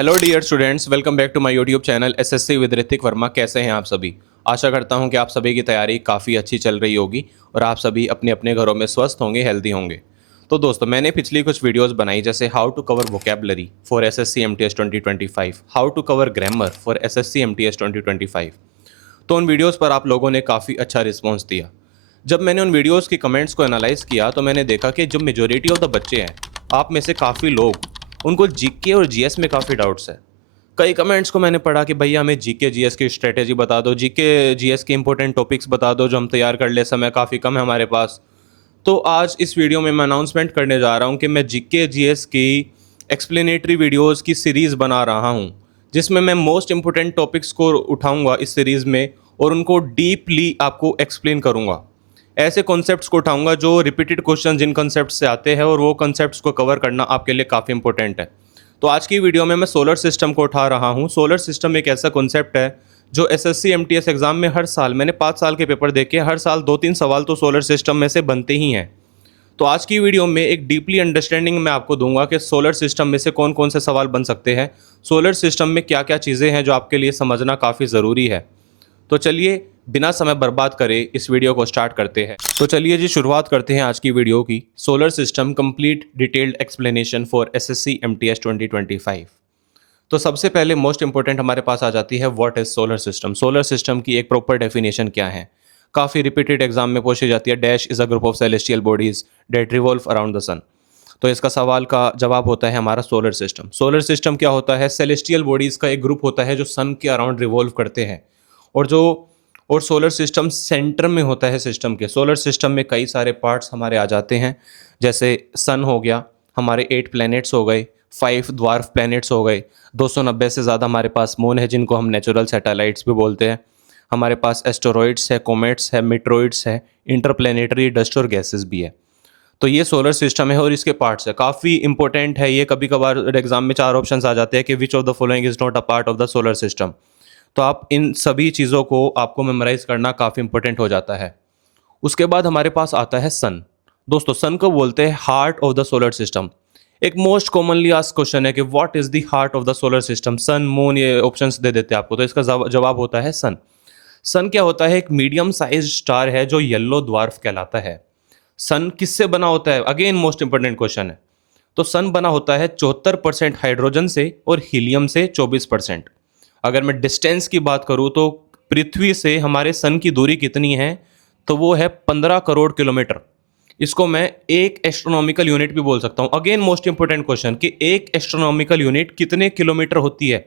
Hello dear students, welcome back to my YouTube channel SSC with Ritik Verma. कैसे हैं आप सभी? आशा करता हूं कि आप सभी की तैयारी काफ़ी अच्छी चल रही होगी और आप सभी अपने अपने घरों में स्वस्थ होंगे, हेल्दी होंगे। तो दोस्तों, मैंने पिछली कुछ वीडियोस बनाई, जैसे how to cover vocabulary for SSC MTS 2025, how to cover grammar for SSC MTS 2025। तो उन वीडियोज़ पर आप लोगों ने काफ़ी अच्छा रिस्पॉन्स दिया। जब मैंने उन वीडियोज़ की कमेंट्स को एनालाइज किया तो मैंने देखा कि जो मेजोरिटी ऑफ द बच्चे हैं, आप में से काफ़ी लोग, उनको जीके और जीएस में काफ़ी डाउट्स है। कई कमेंट्स को मैंने पढ़ा कि भैया हमें जीके जीएस की स्ट्रेटेजी बता दो, जीके जीएस के इंपॉर्टेंट टॉपिक्स बता दो जो हम तैयार कर ले, समय काफ़ी कम है हमारे पास। तो आज इस वीडियो में मैं अनाउंसमेंट करने जा रहा हूं कि मैं जीके जीएस की एक्सप्लेनेटरी वीडियोस की सीरीज़ बना रहा हूं, जिसमें मैं मोस्ट इंपॉर्टेंट टॉपिक्स को उठाऊंगा इस सीरीज़ में और उनको डीपली आपको एक्सप्लेन करूंगा। ऐसे कॉन्सेप्ट्स को उठाऊंगा जो रिपीटेड क्वेश्चन जिन कॉन्सेप्ट से आते हैं, और वो कॉन्सेप्ट्स को कवर करना आपके लिए काफ़ी इंपॉर्टेंट है। तो आज की वीडियो में मैं सोलर सिस्टम को उठा रहा हूँ। सोलर सिस्टम एक ऐसा कॉन्सेप्ट है जो एसएससी एमटीएस एग्जाम में हर साल, मैंने 5 साल के पेपर देखे, हर साल 2-3 सवाल तो सोलर सिस्टम में से बनते ही हैं। तो आज की वीडियो में एक डीपली अंडरस्टैंडिंग मैं आपको दूंगा कि सोलर सिस्टम में से कौन कौन से सवाल बन सकते हैं, सोलर सिस्टम में क्या क्या चीज़ें हैं जो आपके लिए समझना काफ़ी ज़रूरी है। तो चलिए बिना समय बर्बाद करे इस वीडियो को स्टार्ट करते हैं। तो चलिए जी, शुरुआत करते हैं आज की वीडियो की। Solar system complete detailed explanation for SSC MTS 2025। तो सबसे पहले मोस्ट इंपॉर्टेंट हमारे पास आ जाती है, what is solar system. Solar system की एक प्रॉपर डेफिनेशन क्या है? काफ़ी रिपीटेड एग्जाम में पूछी जाती है। Dash is a group of celestial bodies that revolve around the sun. तो इसका सवाल का जवाब होता है हमारा सोलर सिस्टम। सोलर सिस्टम क्या होता है? सेलेस्टियल बॉडीज का एक ग्रुप होता है जो सन के अराउंड रिवॉल्व करते हैं, और सोलर सिस्टम सेंटर में होता है सिस्टम के। सोलर सिस्टम में कई सारे पार्ट्स हमारे आ जाते हैं, जैसे सन हो गया, हमारे 8 प्लैनेट्स हो गए, 5 द्वार्फ प्लैनेट्स हो गए, 290 से ज़्यादा हमारे पास मून है जिनको हम नेचुरल सैटेलाइट्स भी बोलते हैं, हमारे पास एस्टेरॉइड्स है, कोमेट्स है, मेट्रोइड्स है, इंटरप्लैनेटरी डस्ट और गैसेस भी है। तो ये सोलर सिस्टम है और इसके पार्ट्स है। काफ़ी इंपॉर्टेंट है ये। कभी कभार एग्जाम में 4 ऑप्शंस आ जाते हैं कि which of the following is not a part of the solar system. तो आप इन सभी चीज़ों को आपको मेमोराइज करना काफ़ी इंपॉर्टेंट हो जाता है। उसके बाद हमारे पास आता है सन। दोस्तों, सन को बोलते हैं heart of the solar system. एक मोस्ट कॉमनली आस्क्ड क्वेश्चन है कि what is the heart of the solar system. Sun, moon, ये ऑप्शंस दे देते हैं आपको, तो इसका जवाब होता है सन। सन क्या होता है? एक मीडियम साइज स्टार है जो येलो द्वार्फ कहलाता है। सन किससे बना होता है? अगेन मोस्ट इंपॉर्टेंट क्वेश्चन है। तो सन बना होता है 74% हाइड्रोजन से और हीलियम से 24%। अगर मैं डिस्टेंस की बात करूं तो पृथ्वी से हमारे सन की दूरी कितनी है? तो वो है 15 करोड़ किलोमीटर। इसको मैं एक एस्ट्रोनॉमिकल यूनिट भी बोल सकता हूं। अगेन मोस्ट इंपॉर्टेंट क्वेश्चन कि एक एस्ट्रोनॉमिकल यूनिट कितने किलोमीटर होती है?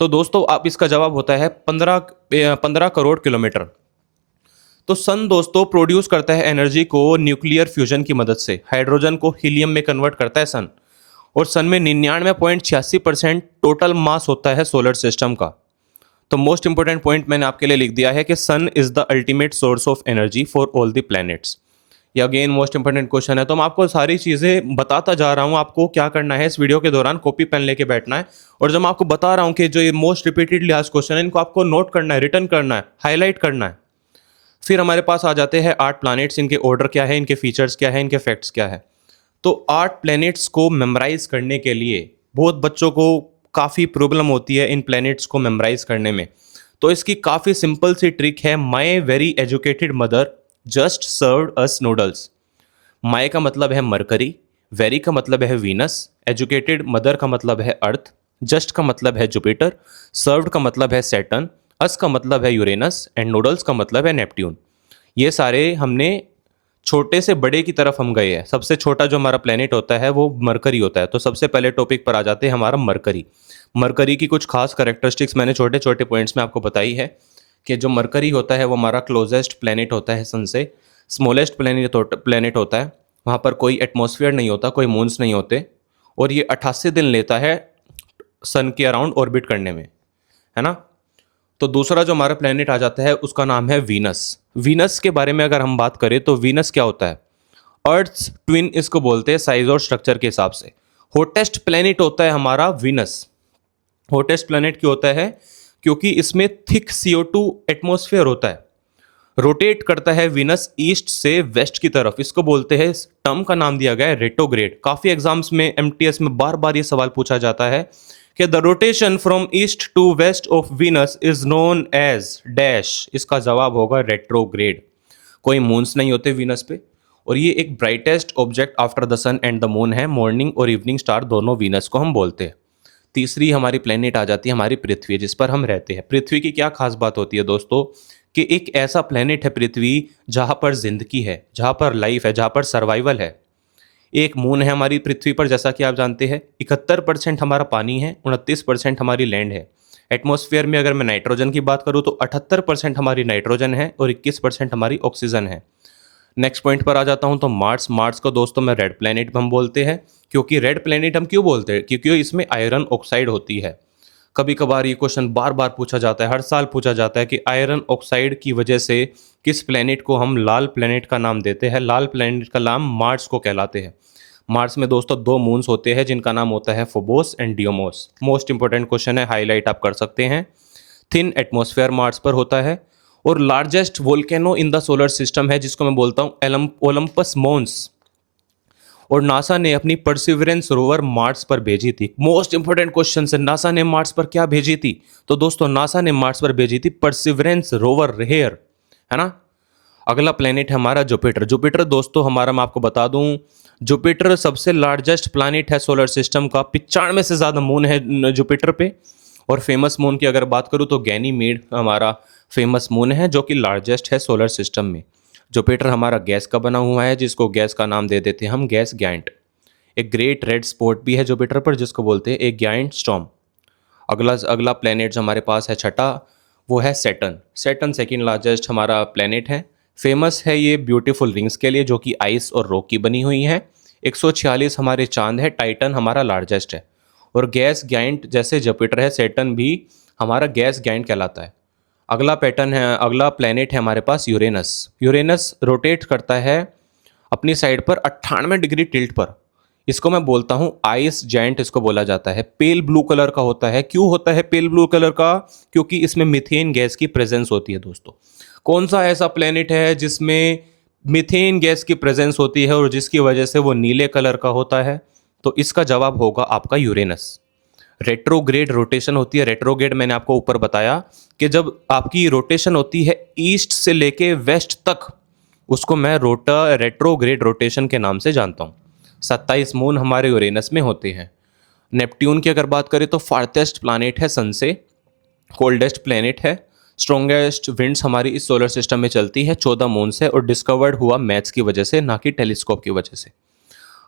तो दोस्तों, आप इसका जवाब होता है 15 करोड़ किलोमीटर। तो सन दोस्तों प्रोड्यूस करता है एनर्जी को न्यूक्लियर फ्यूजन की मदद से। हाइड्रोजन को हीलियम में कन्वर्ट करता है सन। और सन में 99.86% टोटल मास होता है सोलर सिस्टम का। तो मोस्ट इंपॉर्टेंट पॉइंट मैंने आपके लिए लिख दिया है कि sun is the ultimate source of energy for all the planets. ये अगेन मोस्ट इंपॉर्टेंट क्वेश्चन है। तो मैं आपको सारी चीज़ें बताता जा रहा हूँ। आपको क्या करना है, इस वीडियो के दौरान कॉपी पेन लेके बैठना है, और जब मैं आपको बता रहा हूँ कि जो ये मोस्ट रिपीटेडली आस्क्ड क्वेश्चन है, इनको आपको नोट करना है, रिटर्न करना है, हाईलाइट करना है। फिर हमारे पास आ जाते हैं 8 प्लैनेट्स। इनके ऑर्डर क्या है, इनके फीचर्स क्या है, इनके फैक्ट्स क्या है। तो 8 प्लैनेट्स को मेमोराइज करने के लिए बहुत बच्चों को काफ़ी प्रॉब्लम होती है इन प्लैनेट्स को मेमोराइज करने में। तो इसकी काफ़ी सिंपल सी ट्रिक है। My very educated mother just served us noodles. My का मतलब है मरकरी, वेरी का मतलब है वीनस, एजुकेटेड मदर का मतलब है अर्थ, जस्ट का मतलब है जुपिटर, सर्व्ड का मतलब है सैटर्न, अस का मतलब है यूरेनस, एंड नूडल्स का मतलब है नेपट्यून। ये सारे हमने छोटे से बड़े की तरफ हम गए हैं। सबसे छोटा जो हमारा प्लेनेट होता है वो मरकरी होता है। तो सबसे पहले टॉपिक पर आ जाते हैं हमारा मरकरी। मरकरी की कुछ खास करेक्टरिस्टिक्स मैंने छोटे छोटे पॉइंट्स में आपको बताई है कि जो मरकरी होता है वो हमारा क्लोजेस्ट प्लेनेट होता है सन से। स्मॉलेस्ट प्लेनेट होता है। वहाँ पर कोई एटमॉस्फेयर नहीं होता, कोई मून्स नहीं होते, और ये 88 दिन लेता है सन के अराउंड ऑर्बिट करने में, है ना। तो दूसरा जो हमारा प्लेनेट आ जाता है उसका नाम है वीनस। वीनस के बारे में अगर हम बात करें तो वीनस क्या होता है? अर्थ ट्विन इसको बोलते हैं साइज और स्ट्रक्चर के हिसाब से। हॉटेस्ट प्लेनेट होता है हमारा वीनस। हॉटेस्ट प्लेनेट क्यों होता है? क्योंकि इसमें थिक CO2 एटमॉस्फेयर होता है। रोटेट करता है वीनस ईस्ट से वेस्ट की तरफ। इसको बोलते हैं, टर्म का नाम दिया गया है रेट्रोग्रेड। काफ़ी एग्जाम्स में एमटीएस में बार बार ये सवाल पूछा जाता है कि the rotation from east to west of Venus is known as dash. इसका जवाब होगा रेट्रोग्रेड। कोई मून्स नहीं होते वीनस पे, और ये एक brightest object after the sun and the moon है। मॉर्निंग और इवनिंग स्टार दोनों वीनस को हम बोलते हैं। तीसरी हमारी प्लेनेट आ जाती है हमारी पृथ्वी, जिस पर हम रहते हैं। पृथ्वी की क्या खास बात होती है दोस्तों, कि एक ऐसा प्लेनेट है पृथ्वी जहाँ पर जिंदगी है, जहाँ पर लाइफ है, जहाँ पर सर्वाइवल है। एक मून है हमारी पृथ्वी पर, जैसा कि आप जानते हैं। 71% हमारा पानी है, 29% हमारी लैंड है। एटमॉस्फेयर में अगर मैं नाइट्रोजन की बात करूँ तो 78% हमारी नाइट्रोजन है और 21% हमारी ऑक्सीजन है। नेक्स्ट पॉइंट पर आ जाता हूं तो मार्स। मार्स को दोस्तों में रेड प्लेनेट हम बोलते हैं। क्योंकि रेड प्लेनेट हम क्यों बोलते हैं, क्योंकि इसमें आयरन ऑक्साइड होती है। कभी कभार ये क्वेश्चन बार बार पूछा जाता है, हर साल पूछा जाता है कि आयरन ऑक्साइड की वजह से किस प्लेनेट को हम लाल प्लेनेट का नाम देते हैं। लाल प्लेनेट का नाम मार्स को कहलाते हैं। मार्स में दोस्तों 2 मून्स होते हैं जिनका नाम होता है Phobos and Deimos. Most important question है, हाईलाइट आप कर सकते हैं। थिन एटमॉस्फेयर मार्स पर होता है, और largest volcano in the solar system है जिसको मैं बोलता हूं ओलंपस मोन्स। और नासा ने अपनी परसिवरेंस रोवर मार्स पर भेजी थी। मोस्ट इंपॉर्टेंट क्वेश्चन है, नासा ने मार्स पर क्या भेजी थी? तो दोस्तों नासा ने मार्स पर भेजी थी परसिवरेंस रोवर रेयर, है ना। अगला प्लेनेट है हमारा जुपिटर। जुपिटर दोस्तों हमारा, मैं आपको बता दूं, जुपिटर सबसे लार्जेस्ट प्लैनेट है सोलर सिस्टम का। 95 से ज़्यादा मून है जुपिटर पे। और फेमस मून की अगर बात करूं तो गैनीमेड हमारा फेमस मून है, जो कि लार्जेस्ट है सोलर सिस्टम में। जुपिटर हमारा गैस का बना हुआ है, जिसको गैस का नाम दे देते हैं हम गैस गैंट। एक ग्रेट रेड स्पॉट भी है जुपिटर पर, जिसको बोलते हैं एक गैंट स्टॉर्म। अगला अगला प्लेनेट जो हमारे पास है छठा, वो है सैटर्न। सैटर्न सेकेंड लार्जेस्ट हमारा प्लेनेट है। फेमस है ये ब्यूटीफुल रिंग्स के लिए, जो कि आइस और रॉक की बनी हुई है। 146 हमारे चांद है। टाइटन हमारा लार्जेस्ट है। और गैस गैंट जैसे जुपिटर है, सैटर्न भी हमारा गैस गैंट कहलाता है। अगला प्लेनेट है हमारे पास यूरेनस। यूरेनस रोटेट करता है अपनी साइड पर 98 डिग्री टिल्ट पर। इसको मैं बोलता हूं आइस जायंट, इसको बोला जाता है। पेल ब्लू कलर का होता है। क्यों होता है पेल ब्लू कलर का? क्योंकि इसमें मीथेन गैस की प्रेजेंस होती है दोस्तों। कौन सा ऐसा प्लेनेट है जिसमें मीथेन गैस की प्रेजेंस होती है और जिसकी वजह से वो नीले कलर का होता है? तो इसका जवाब होगा आपका यूरेनस। रेट्रोग्रेड रोटेशन होती है। रेट्रोग्रेड मैंने आपको ऊपर बताया कि जब आपकी रोटेशन होती है ईस्ट से लेके वेस्ट तक, उसको मैं रेट्रोग्रेड रोटेशन के नाम से जानता हूँ। 27 मून हमारे यूरेनस में होते हैं। नेपट्यून की अगर बात करें तो फार्थेस्ट प्लैनेट है सन से, कोल्डेस्ट प्लैनेट है। स्ट्रॉन्गेस्ट विंड्स हमारी इस सोलर सिस्टम में चलती है 14 मून से, और डिस्कवर्ड हुआ मैथ्स की वजह से, ना कि टेलीस्कोप की वजह से।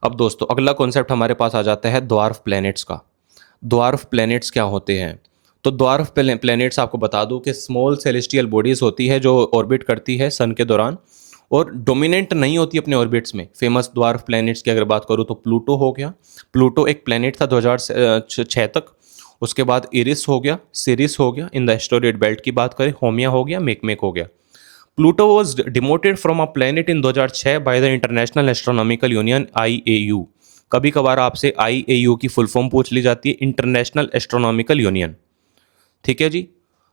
अब दोस्तों अगला कॉन्सेप्ट हमारे पास आ जाता है द्वार्फ प्लैनेट्स का। द्वार्फ प्लैनेट्स क्या होते हैं? तो द्वार्फ प्लैनेट्स आपको बता दूं कि स्मॉल सेलेस्टियल बॉडीज होती है जो ऑर्बिट करती है सन के दौरान, और डोमिनेंट नहीं होती अपने ऑर्बिट्स में। फेमस द्वार्फ प्लैनेट्स की अगर बात करूं तो प्लूटो हो गया। प्लूटो एक प्लैनेट था 2006 तक। उसके बाद इरिस हो गया, सिरिस हो गया। इन द एस्टेरॉयड बेल्ट की बात करें, होमिया हो गया, मेकमेक हो गया। Pluto was demoted from a planet in 2006 by the international astronomical union IAU। कभी कभार आपसे IAU की फुल फॉर्म पूछ ली जाती है, इंटरनेशनल एस्ट्रोनॉमिकल यूनियन। ठीक है जी।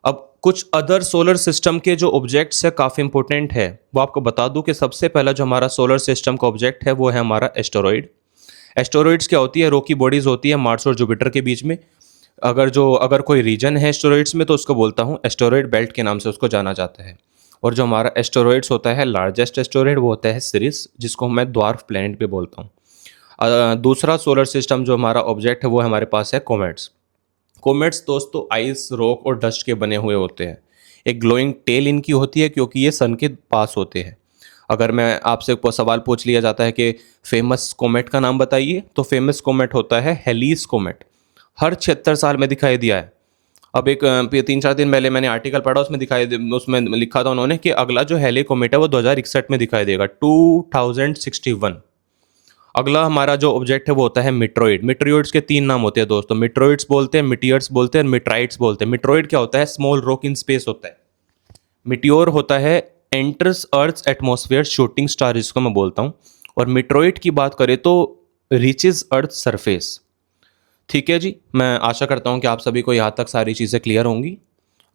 अब कुछ अदर सोलर सिस्टम के जो ऑब्जेक्ट्स है काफ़ी इंपॉर्टेंट है, वो आपको बता दूं कि सबसे पहला जो हमारा सोलर सिस्टम का ऑब्जेक्ट है वो है हमारा एस्टेरॉयड। एस्टेरॉइड्स क्या होती है? रॉकी बॉडीज होती है मार्स और जुपिटर के बीच में। अगर कोई रीजन है एस्टेरॉइड्स में तो उसको बोलता हूँ एस्टेरॉयड बेल्ट के नाम से उसको जाना जाता है। और जो हमारा एस्टेरॉइड्स होता है, लार्जेस्ट एस्टेरॉयड वो होता है सिरिस, जिसको मैं द्वार्फ प्लैनेट पे बोलता हूँ। दूसरा सोलर सिस्टम जो हमारा ऑब्जेक्ट है वो हमारे पास है कॉमेट्स। कॉमेट्स दोस्तों आइस, रॉक और डस्ट के बने हुए होते हैं। एक ग्लोइंग टेल इनकी होती है क्योंकि ये सन के पास होते हैं। अगर मैं आपसे कोई सवाल पूछ लिया जाता है कि फेमस कॉमेट का नाम बताइए, तो फेमस कॉमेट होता है हेलीस कॉमेट। हर 76 साल में दिखाई दिया है। अब 3-4 दिन पहले मैंने आर्टिकल पढ़ा, उसमें लिखा था उन्होंने कि अगला जो हेली कॉमेट है वो 2061 में दिखाई देगा, 2061। अगला हमारा जो ऑब्जेक्ट है वो होता है मिट्रोइड। मिट्रोइड्स के 3 नाम होते हैं दोस्तों। मिट्रोइड्स बोलते हैं, मिटियर्स बोलते हैं और मिट्राइड्स बोलते हैं। मिट्रोइड क्या होता है? स्मॉल रॉक इन स्पेस होता है। मिटियोर होता है enters earth atmosphere shooting star, जिसको मैं बोलता हूँ। और मिट्रोइड की बात करें तो रीचेज अर्थ सरफेस। ठीक है जी, मैं आशा करता हूँ कि आप सभी को यहाँ तक सारी चीज़ें क्लियर होंगी।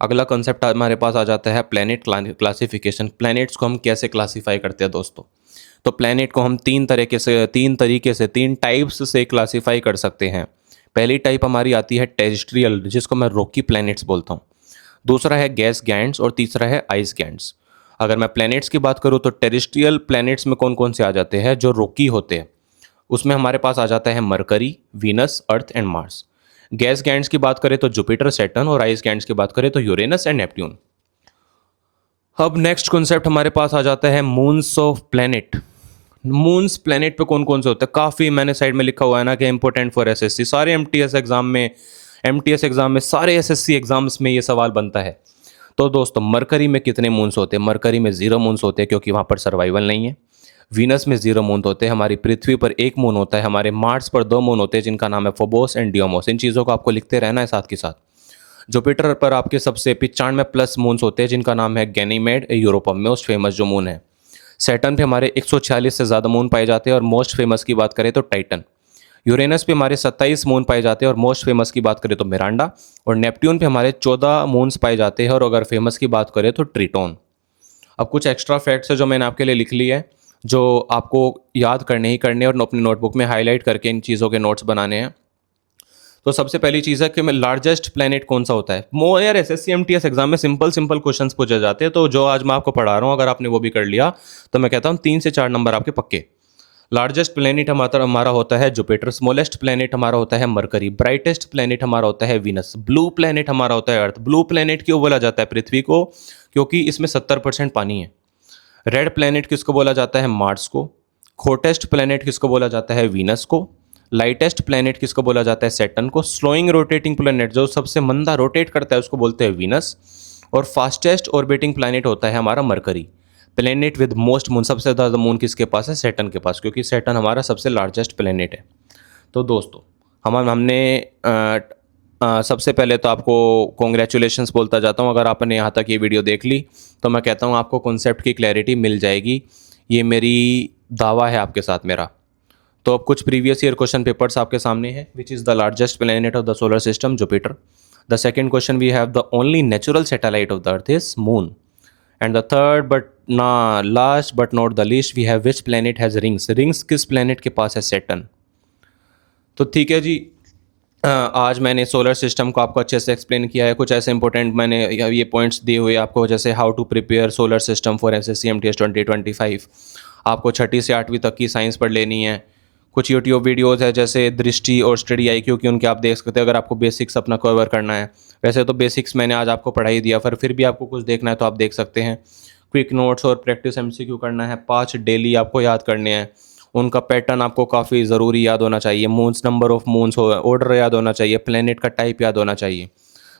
अगला कंसेप्ट हमारे पास आ जाता है प्लैनेट क्लासिफिकेशन। प्लैनेट्स को हम कैसे क्लासीफाई करते हैं दोस्तों? तो प्लैनेट को हम तीन टाइप्स से क्लासीफाई कर सकते हैं। पहली टाइप हमारी आती है टेरेस्ट्रियल, जिसको मैं रॉकी प्लैनेट्स बोलता हूँ। दूसरा है गैस गैंड्स और तीसरा है आइस गैंड्स। अगर मैं प्लैनेट्स की बात करूँ तो टेरेस्ट्रियल प्लैनेट्स में कौन कौन से आ जाते हैं जो रॉकी होते हैं, उसमें हमारे पास आ जाता है Mercury, Venus, Earth and Mars. Gas giants की बात करें तो जुपिटर, सैटर्न, और आइस गैंड्स की बात करें तो यूरेनस एंड नेपट्यून। अब नेक्स्ट कॉन्सेप्ट हमारे पास आ जाता है moons of planet. Moons planet पे कौन कौन से होते हैं, काफ़ी मैंने साइड में लिखा हुआ है ना कि इंपॉर्टेंट फॉर एसएससी। सारे एमटीएस एग्जाम में, सारे एसएससी एग्जाम्स में ये सवाल बनता है। तो दोस्तों मरकरी में कितने मून्स होते हैं? मरकरी में 0 मून्स होते हैं क्योंकि वहाँ पर सर्वाइवल नहीं है। वीनस में 0 मून होते हैं, हमारी पृथ्वी पर 1 मून होता है, हमारे मार्स पर 2 मून होते हैं जिनका नाम है फोबोस एंड डियोमोस। इन चीज़ों को आपको लिखते रहना है साथ के साथ। जुपिटर पर आपके सबसे 95 प्लस मून्स होते हैं जिनका नाम है गैनीमेड, यूरोपा मोस्ट फेमस जो मून है। सैटर्न पे हमारे 146 से ज़्यादा मून पाए जाते हैं और मोस्ट फेमस की बात करें तो टाइटन। यूरेनस पे हमारे 27 मून पाए जाते हैं और मोस्ट फेमस की बात करें तो मिरांडा। और नेपट्यून पे हमारे 14 मून्स पाए जाते हैं और अगर फेमस की बात करें तो ट्रिटोन। अब कुछ एक्स्ट्रा फैक्ट्स है जो मैंने आपके लिए लिख लिए हैं, जो आपको याद करने ही करने और अपनी नोटबुक में हाईलाइट करके इन चीज़ों के नोट्स बनाने हैं। तो सबसे पहली चीज़ है कि मैं लार्जेस्ट प्लेनेट कौन सा होता है। मो यार एसएससी एमटीएस एग्जाम में सिंपल सिंपल क्वेश्चंस पूछे जाते हैं, तो जो आज मैं आपको पढ़ा रहा हूँ अगर आपने वो भी कर लिया तो मैं कहता हूँ 3 से 4 नंबर आपके पक्के। लार्जेस्ट प्लेनेट हमारा होता है जुपिटर, स्मॉलेस्ट प्लेनेट हमारा होता है मरकरी, ब्राइटेस्ट प्लेनेट हमारा होता है वीनस, ब्लू प्लेनेट हमारा होता है अर्थ। ब्लू प्लेनेट क्यों बोला जाता है पृथ्वी को? क्योंकि इसमें 70% पानी है। रेड प्लेनेट किसको बोला जाता है? मार्स को। खोटेस्ट प्लेनेट किसको बोला जाता है? वीनस को। लाइटेस्ट प्लेनेट किसको बोला जाता है? सैटर्न को। स्लोइंग रोटेटिंग प्लेनेट जो सबसे मंदा रोटेट करता है उसको बोलते हैं वीनस। और फास्टेस्ट ऑर्बिटिंग प्लेनेट होता है हमारा mercury. Planet with most moon, सबसे ज़्यादा मून किसके पास है? सैटर्न के पास, क्योंकि सैटर्न हमारा सबसे लार्जेस्ट प्लेनेट है। तो दोस्तों हमने सबसे पहले तो आपको कॉन्ग्रेचुलेशंस बोलता जाता हूँ। अगर आपने यहाँ तक ये वीडियो देख ली तो मैं कहता हूँ आपको कॉन्सेप्ट की क्लैरिटी मिल जाएगी, ये मेरी दावा है आपके साथ मेरा। तो अब कुछ प्रीवियस ईयर क्वेश्चन पेपर्स आपके सामने हैं। Which is the largest planet of the solar system? Jupiter. The second question, we have the only natural satellite of the earth is moon. And the third but ना last but not the least, we have which planet has rings? Rings किस planet के पास है? Saturn. तो ठीक है जी, आज मैंने सोलर सिस्टम को आपको अच्छे से एक्सप्लेन किया है। कुछ ऐसे इंपॉर्टेंट मैंने ये पॉइंट्स दिए हुए आपको, जैसे how to prepare solar system for SSC MTS 2025। आपको 6ठी से 8वीं तक की साइंस पढ़ लेनी है। कुछ यूट्यूब वीडियोज़ है जैसे दृष्टि और स्टडी IQ की, उनके आप देख सकते हैं अगर आपको बेसिक्स अपना कवर करना है। वैसे तो बेसिक्स मैंने आज आपको पढ़ा ही दिया, फिर भी आपको कुछ देखना है तो आप देख सकते हैं। क्विक नोट्स और प्रैक्टिस MCQ करना है, 5 डेली आपको याद करने हैं। उनका पैटर्न आपको काफ़ी ज़रूरी याद होना चाहिए। मून्स, नंबर ऑफ मून्स हो, ऑर्डर याद होना चाहिए, प्लेनेट का टाइप याद होना चाहिए।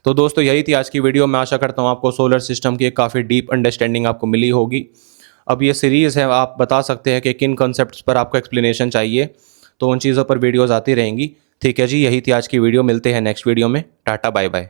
तो दोस्तों यही थी आज की वीडियो। मैं आशा करता हूँ आपको सोलर सिस्टम की एक काफ़ी डीप अंडरस्टैंडिंग आपको मिली होगी। अब ये सीरीज़ है, आप बता सकते हैं कि किन कॉन्सेप्ट्स पर आपको एक्सप्लेनेशन चाहिए, तो उन चीज़ों पर वीडियोज़ आती रहेंगी। ठीक है जी, यही थी आज की वीडियो। मिलते हैं नेक्स्ट वीडियो में। Tata bye bye.